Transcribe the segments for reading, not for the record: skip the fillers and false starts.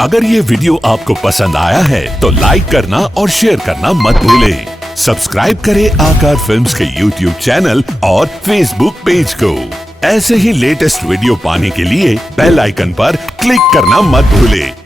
अगर ये वीडियो आपको पसंद आया है तो लाइक करना और शेयर करना मत भूलें। सब्सक्राइब करें आकार फिल्म्स के YouTube चैनल और Facebook पेज को। ऐसे ही लेटेस्ट वीडियो पाने के लिए बेल आइकन पर क्लिक करना मत भूलें।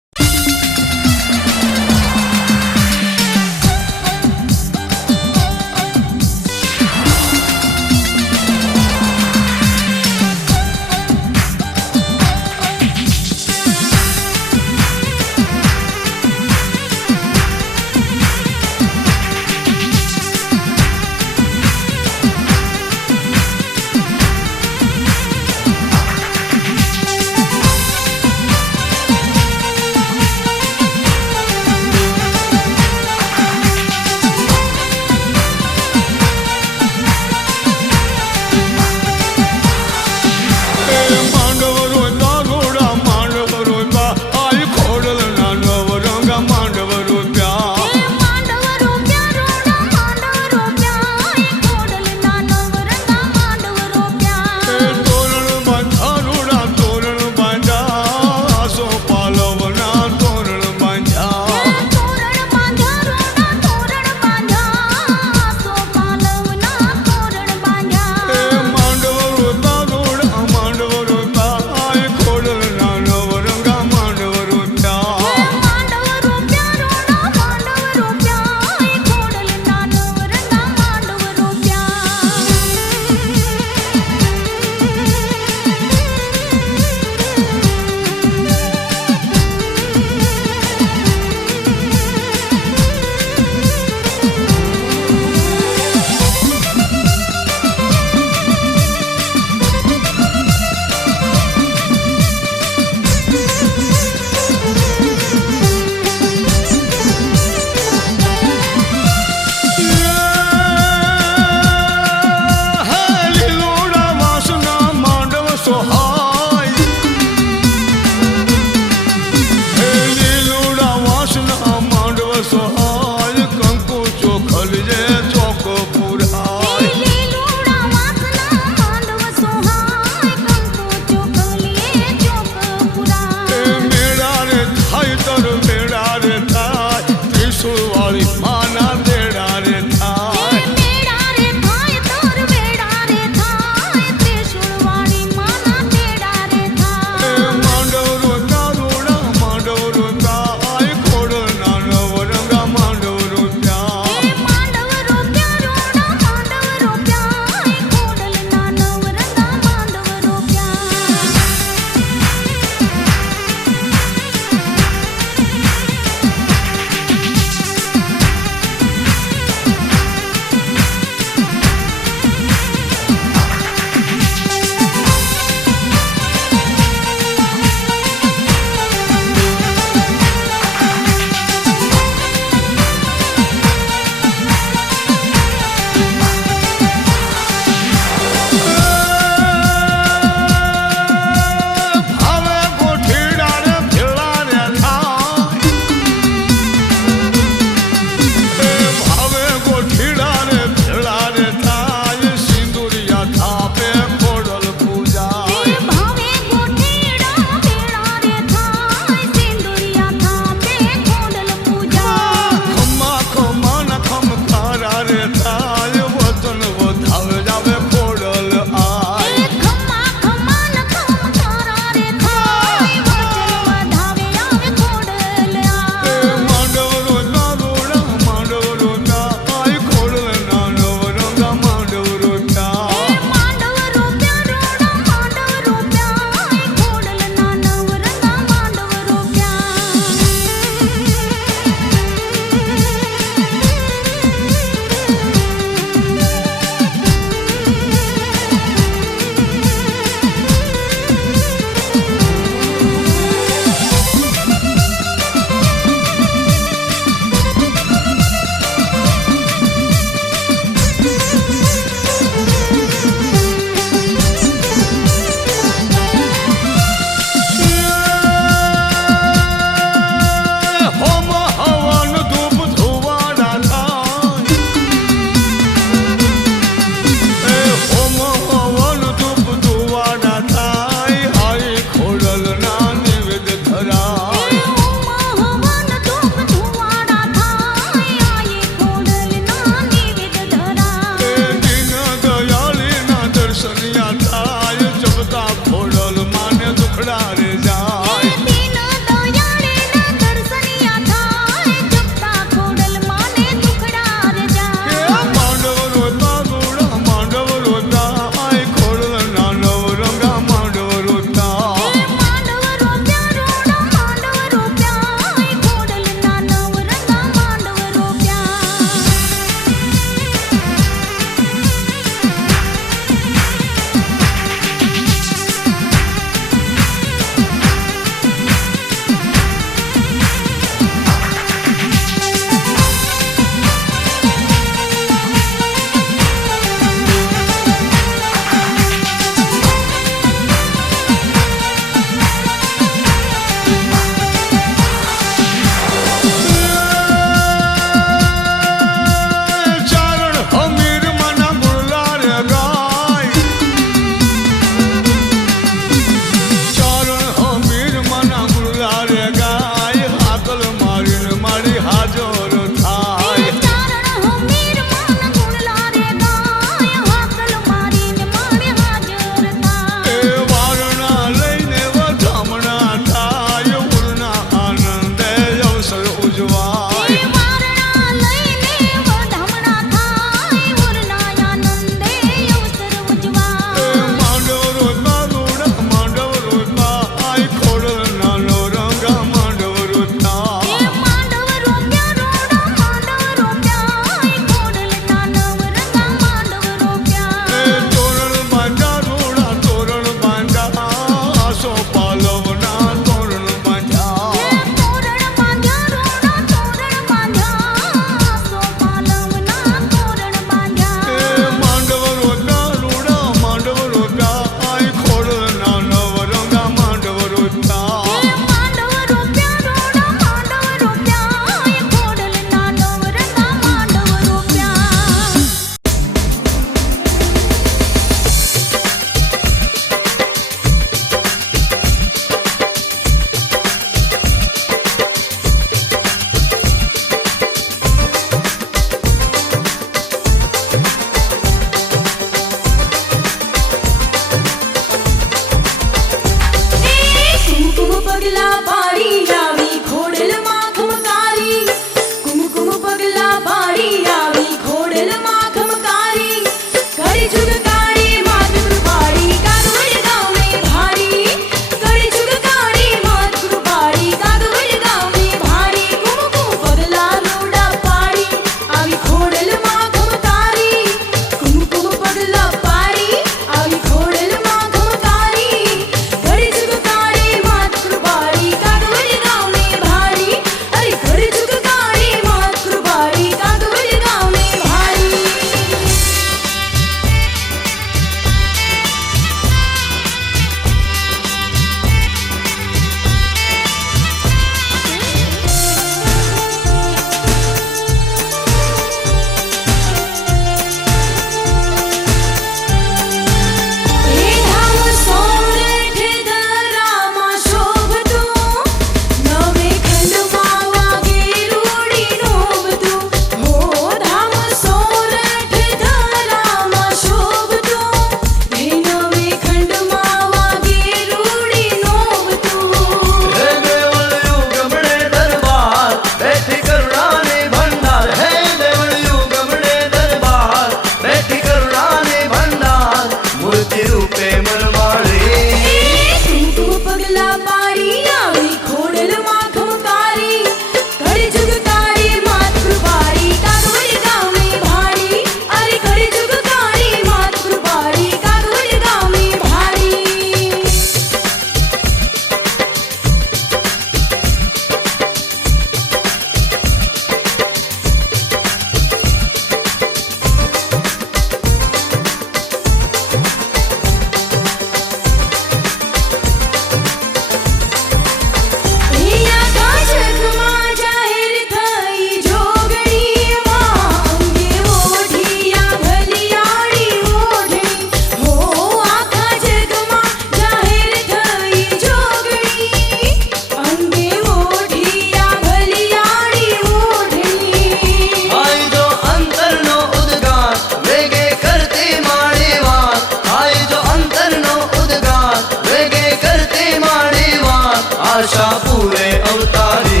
आशा पूरे अवतारी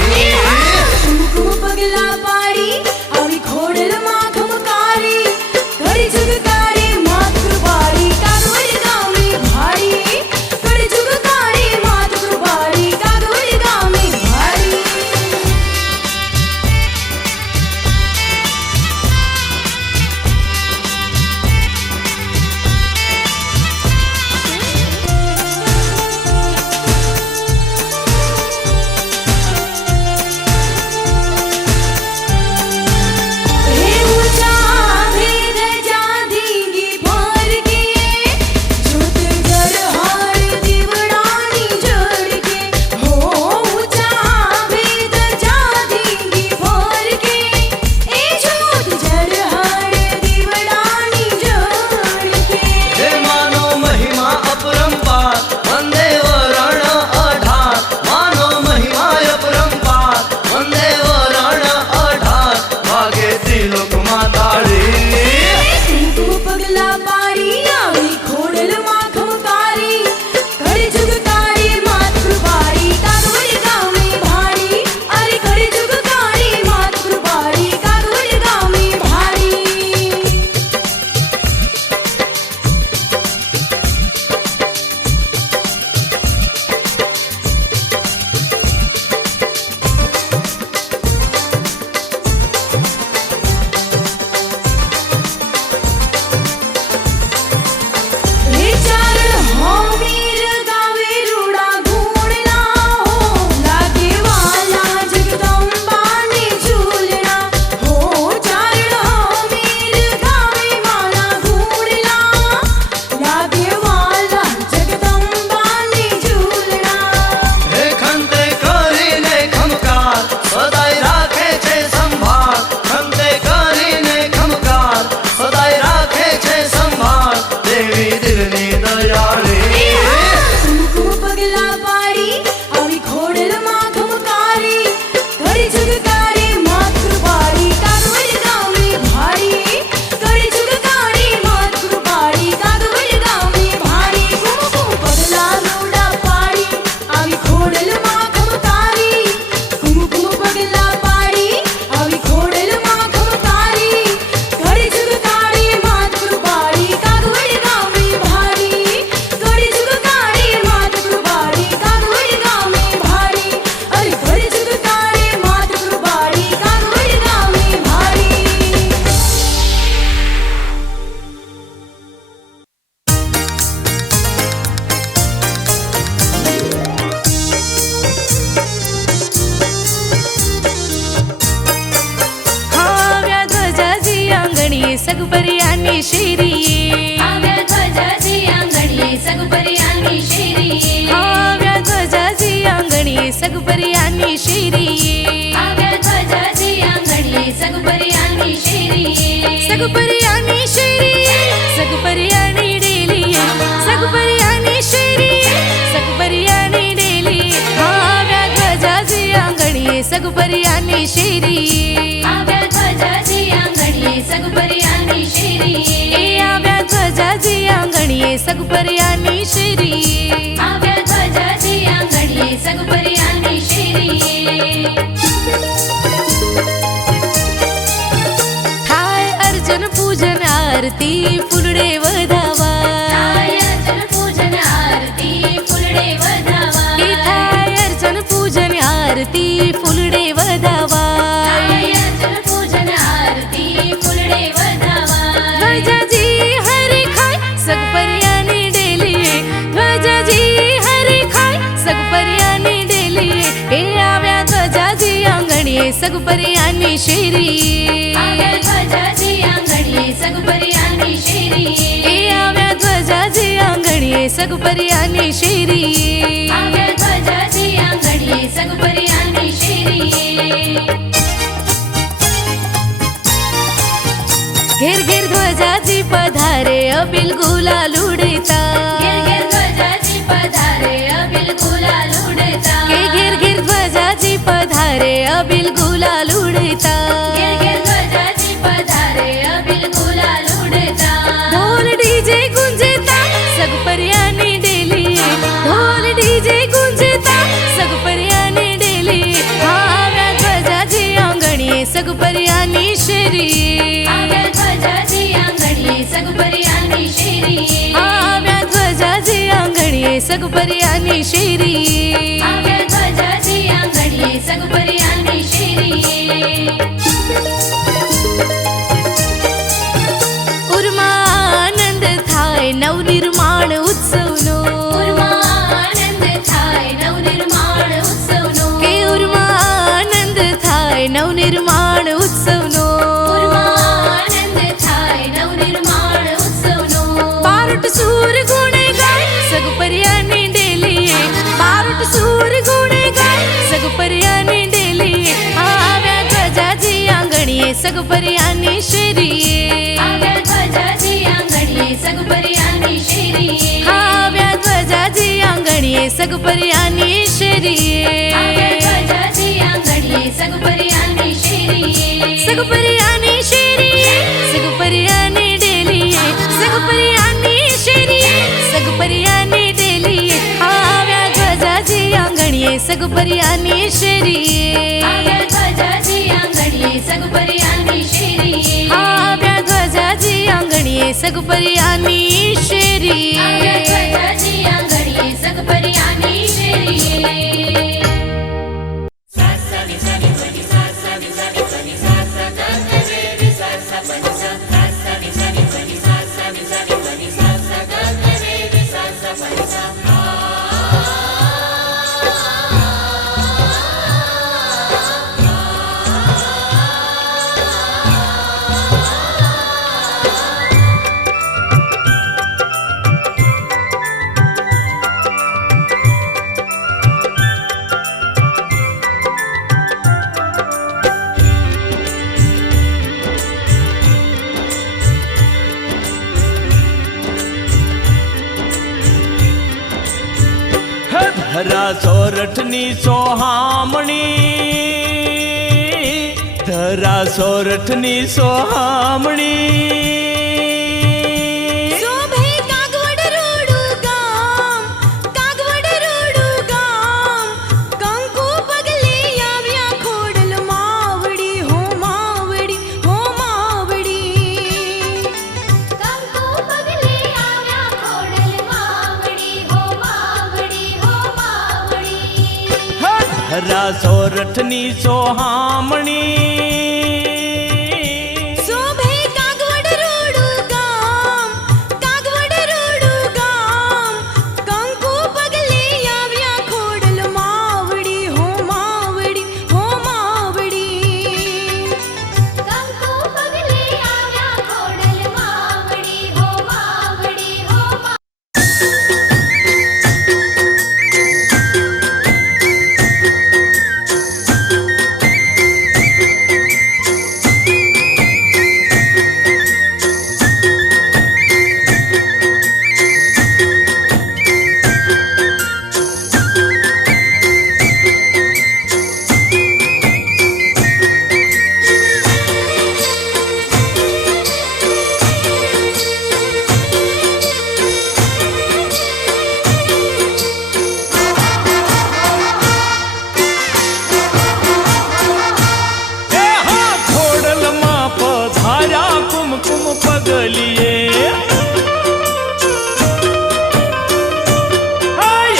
कुमकुम पगला पाड़ी आवी खोडल माखमकारी कडी जुगतारी मातृबारी कागवडी गामी भारी कडी जुगतारी मातृबारी कागवडी गामी भारी सगुपरी आणि शेरी आव्या ध्वजाची अंगणी सगुपरी आणि शेरी आव्या ध्वजाची अंगणी सगुपरी आणि शेरी आव्या ध्वजाची अंगणी सगुपरी आणि शेरी सगुपरी आणि शेरी सगुपरी आणि डेली सगुपरी आणि शेरी सगुपरी आणि डेली आव्या ध्वजाची अंगणी सगुपरी आणि शेरी आव्या ध्वजाची अंगणी सगुपरी आणि शेरी आव्या ध्वजाची अंगणी सगुपरी आणि शेरी आव्या ध्वजाची अंगणी सगुपरी आणि शेरी हाय अर्चन पूजन आरती फुलडे वधावा हाय अर्चन पूजन आरती फुलडे वधावा हाय अर्चन पूजन आरती फुलडे वधावा हाय अर्चन पूजन आरती फुलडे वधावा ध्वजाजी हरे खाय सगपरी आणि डेली ध्वजाजी हरे खाय सगपरी आणि डेली हे आव्या ध्वजाजी अंगणी सगपरी आणि शेरी आव्या ध्वजाची अंगणी सगुपरी आणि शेरी हे आव्या ध्वजाजी अंगणी सगपरी आणि शेरी आव्या ध्वजाची अंगणी सगुपरी आणि शेरी घेर घेर ध्वजाची पधारे अबिल गुलाल उडता घेर घेर ध्वजाची पधारे अबिल गुलाल उडता घेर घेर ध्वजाची पधारे अबिल गुलाल उडता घेर घेर ध्वजाची पधारे अबिल गुलाल उडता ढोल डीजे गुंजता सगपरी आणि डेली ढोल सगुपर्यानी शेरी આવ્યા ધ્વજાજી આંગણીએ સગપરિયાની શેરીએ ઉર્માનંદ થાય નવનિર્માણ ઉત્સવનો ઉર્માનંદ થાય નવનિર્માણ ઉત્સવનો કે ઉર્માનંદ થાય નવનિર્માણ ઉત્સવનો ઉર્માનંદ થાય નવનિર્માણ ઉત્સવનો બારોટ સૂર ગુણે ગાય સગપરિયાની ડેલીએ બારોટ સૂર ગુણે ગાય સગપરિયાની ડેલીએ આવ્યા ધ્વજાજી આંગણીએ સગપરિયાની શેરીએ આવ્યા ધ્વજાજી આંગણીએ સગપરિયાની શેરીએ આવ્યા ધ્વજાજી આંગણીએ સગપરિયાની શેરીએ આવ્યા ધ્વજાજી આંગણીએ સગપરિયાની શેરીએ સગપરિયાની શેરીએ સગપરિયાની ડેલીએ સગપરિયાની શેરીએ સગપરિયાની ડેલીએ આવ્યા ધ્વજાજી આંગણીએ સગપરિયાની શેરીએ આવ્યા ધ્વજાજી આંગણીએ સગપરિયાની શેરીએ આવ્યા ધ્વજાજી આંગણીએ સગપરિયાની શેરીએ આવ્યા ધ્વજાજી આંગણીએ સગપરિયાની શેરીએ ધરા સોરઠની સોહામણી ધરા સોરઠની સોહામણી શોભે કાગવડ રોડું ગામ કાગવડ રોડું ગામ કંકુ પગલે આવ્યા ખોડલ માવડી હો માવડી હો માવડી કંકુ પગલે આવ્યા ખોડલ માવડી હો માવડી હો માવડી ધરા સોરઠની સોહામણી શોભે કાગવડ રોડું ગામ કાગવડ રોડું ગામ કંકુ પગલે આવ્યા ખોડલ માવડી હો માવડી હો માવડી કંકુ પગલે આવ્યા ખોડલ માવડી હો માવડી હો ખોડલમાં પધાર્યા કુમકુમ પગલીએ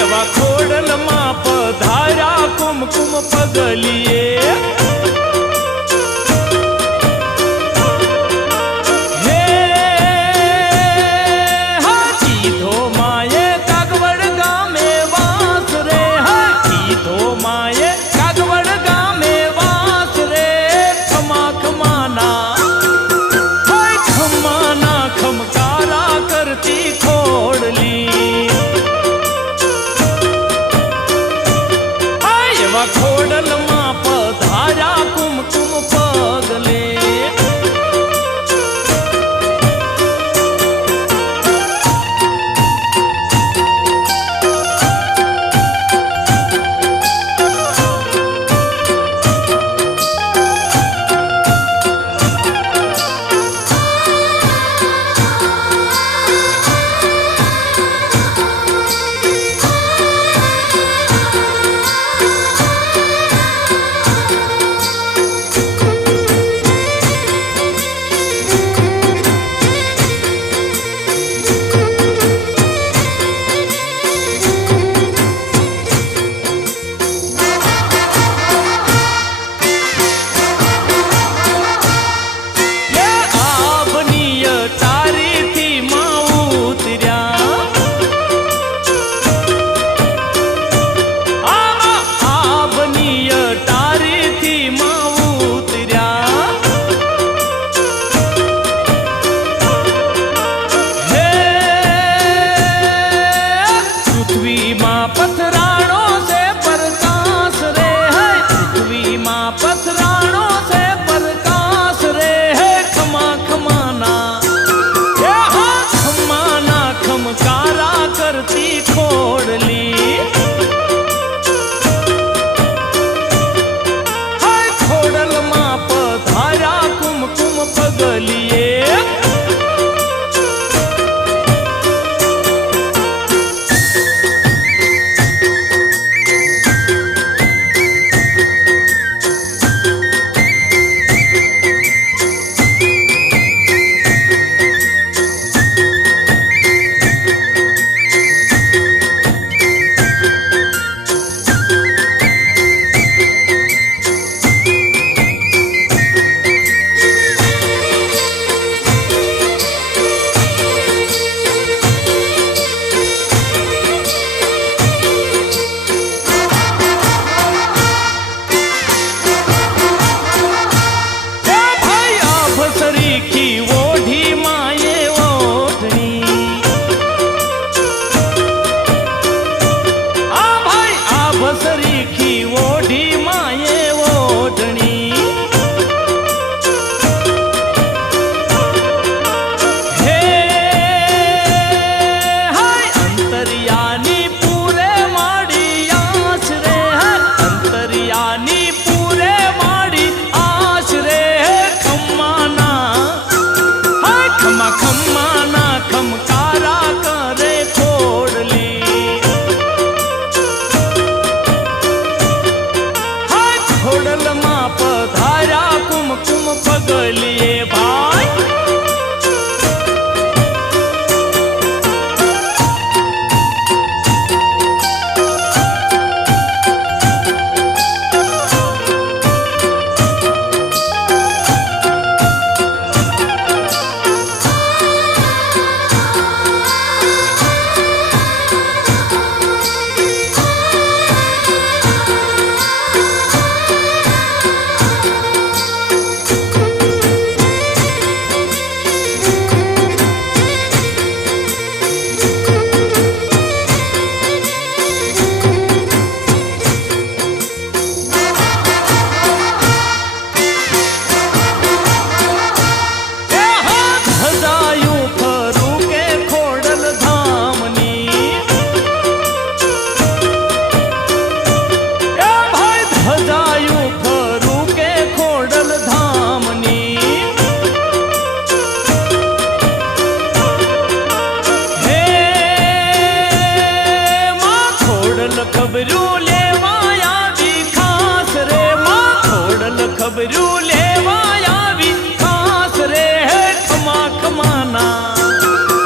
એવા ખોડલમાં પધાર્યા કુમકુમ પગલીએ હે હા કીધો માએ કાગવડ ગામે વાસ રે હા કીધો માએ કાગવડ ગામે વાસ રે ખમા ખમાના હોય ખમાના ખમકારા કરતી ખોડલી એવા ખોડલમાં પધાર્યા કુમકુમ પગલે તીખી ઓઢી માએ ઓઢણી હે હાય અંતરિયાની પૂરે માડી આશ રે અંતરિયાની પૂરે માડી આશ રે ખમ્માના હાય ખમ્મા ખમ્માના ખમકારા કરે ખોડલી ખોડલમાં પધાર્યા કુમકુમ પગલીએ ભાઈ ખબરું લેવા આવી ખાસ રે માં ખોડલ ખબરું લેવા આવી ખાસ રે ખમા ખમાના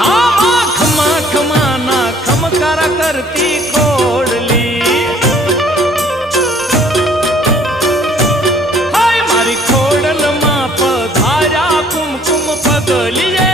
આ ખમા ખમાના ખમકારા કરતી ખોડલી હાય મારી ખોડલમાં પધાર્યા કુમકુમ પગલીએ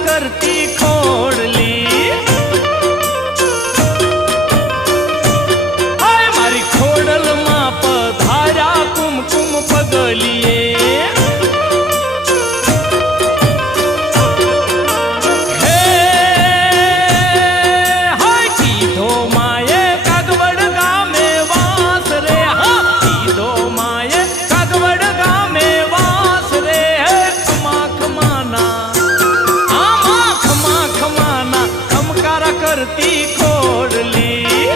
કરતી ખોડલી હાય મારી ખોડલમાં પધાર્યા કુમકુમ પગલીએ હે હાય કીધો માએ કાગવડ ગામે વાસ રે હા કીધો માએ કાગવડ ગામે વાસ રે ખમા ખમાના કરતી ખોડલી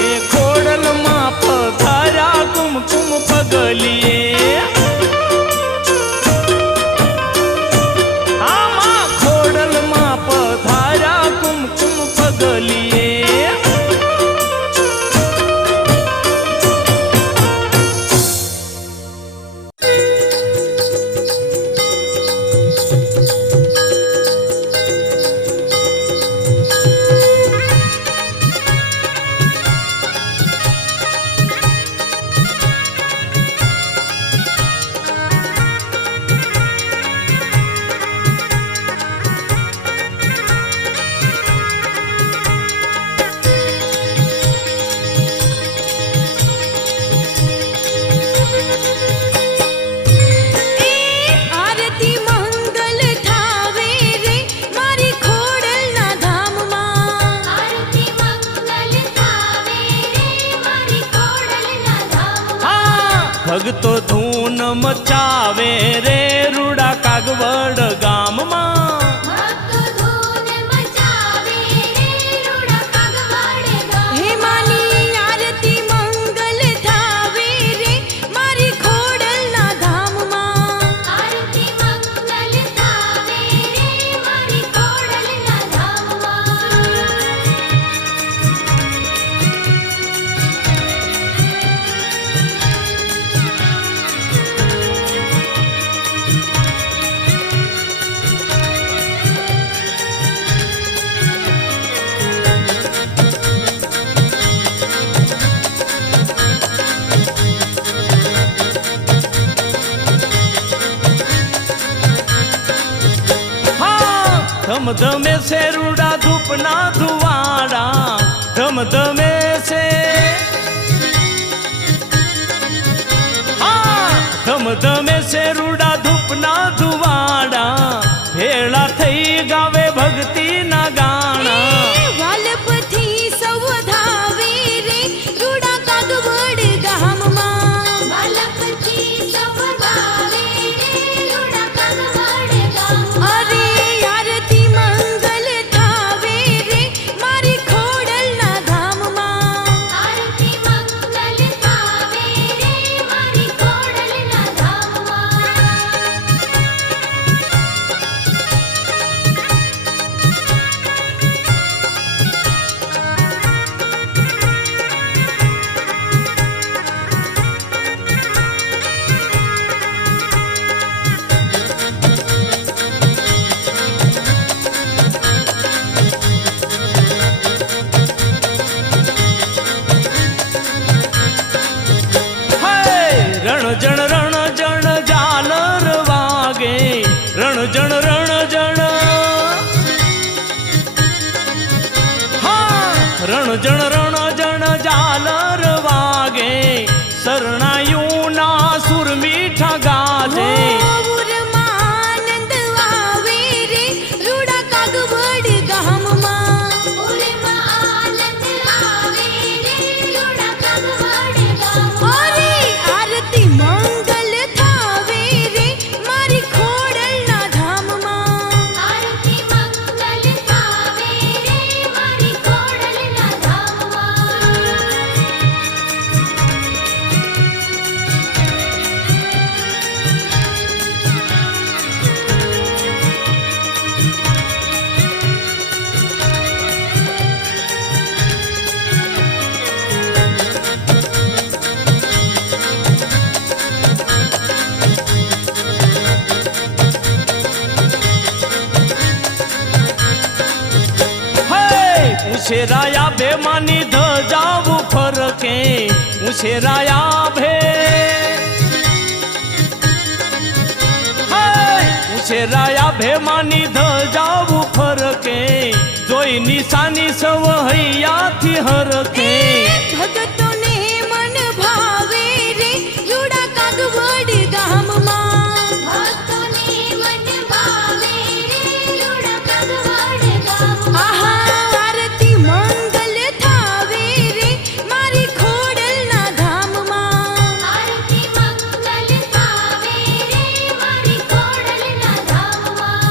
એ ખોડલમાં પધાર્યા કુમકુમ પગલીએ આમાં ખોડલમાં પધાર્યા કુમકુમ પગલીએ ભગતો ધૂન મચાવે રે રૂડા કાગવડ ગામમાં. ભક્તો ધૂન મચાવે રે રૂડા કાગવડ ગામ. હે માની આરતી મંગલ થાવે રે મારી ખોડલના ધામમાં. આરતી મંગલ થાવે રે મારી ખોડલના ધામમાં. ધમધમે છે રૂડા ધૂપના ધુવાડા, ધમધમે છે ધમધમે છે રૂડા ધૂપના ધુવાડા, ભેળા થઈ ગાવે ભક્તિના ગાણા. વાલપથી સૌ ધાવે રે રૂડા કાગવડ ગામમાં. વાલપથી સૌ ધાવે રે રૂડા કાગવડ ગામ. અરે આરતી મંગલ થાવે રે મારી ખોડલના ધામમાં. આરતી મંગલ થાવે રે મારી ખોડલના ધામમાં. રણજણ રણજણ ઝાલર વાગે, રણજણ રણજણ રણજણ રણજણ ઝાલર વાગે, શરણાયુના સુર મીઠા ગાજે. ઉરમાં આનંદ આવે રે રૂડા કાગવડ ગામમાં. ઉરમાં આનંદ આવે રે રૂડા કાગવડ ગામ. અરે આરતી મંગલ થાવે રે મારી ખોડલના ધામમાં. આરતી મંગલ થાવે રે મારી ખોડલના ધામમાં. ઉછેરાયા ભેમાની ધજાવું ફરકે, ઉછેરાયા ભે ઉછેરાયા ભેમાની ધજાવું ફરકે, જોઈ નિશાની સવ હૈયાથી હરકે. ભગતોને મન ભાવે રે રૂડા કાગવડ ગામમાં. ભક્તોને મન ભાવે રે રૂડા કાગવડ ગામ. આહા આરતી મંગલ થાવે રે મારી ખોડલના ધામમાં. આરતી મંગલ થાવે રે મારી ખોડલના ધામમાં.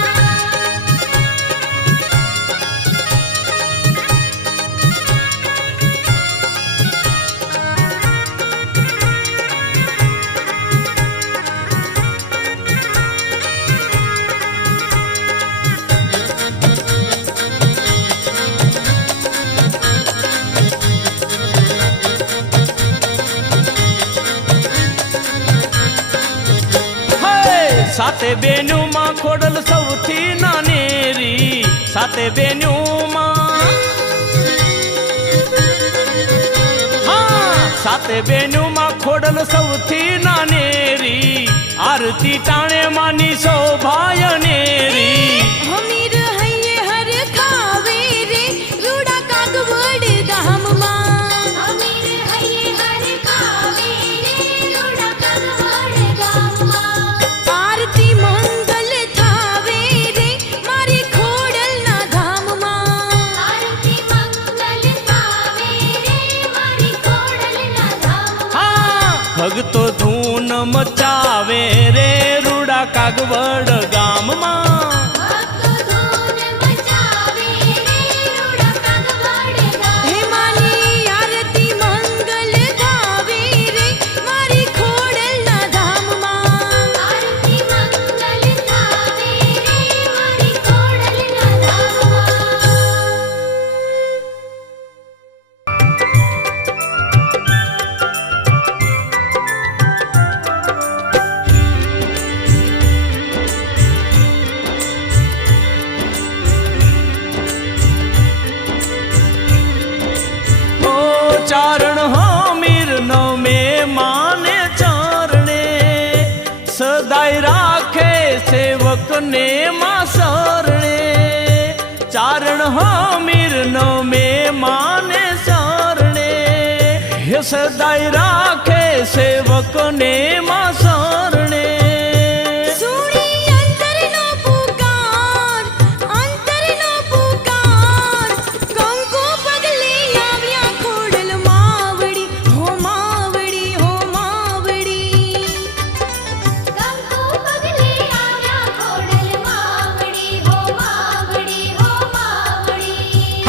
સાતે બેનુમાં ખોડલ સૌથી નાનેરી, સાતે બેનુમાં સાતે બેનુમાં ખોડલ સૌથી નાનેરી, આરતી ટાણે માની શોભાય નેરી. હમીર હૈયે હર ખાવે રે રૂડા કાગવડ ગામમાં. અમીર હૈયે હર ખાવે રે રૂડા કાગવડ ગામમાં. આરતી મંગલ થાવે રે મારી ખોડલના ધામમાં. આરતી મંગલ થાવે રે મારી ખોડલના ધામમાં. ભગતો ધૂન કાગવડ ગામમાં ભક્તો ધૂન મચાવે રે રૂડા કાગવડ ગામ હે માની આરતી મંગલ ગાવે રે મારી ખોડલના ધામમાં આરતી મંગલ થાવે રે મારી ખોડલના ઓ ચારણ હમીર નો મે માને ચારણે સદાય રાખે સેવક ને માં શરણે ચારણ હમીર નો મે માને શરણે હે સદાય રાખે સેવક ને માં શરણે સુણી અંતરનો પુકાર કંકુ પગલે આવ્યા ખોડલ માવડી હો માવડી હો માવડી કંકુ પગલે આવ્યા ખોડલ માવડી હો માવડી હો માવડી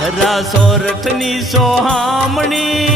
ધરા સોરઠની સોહામણી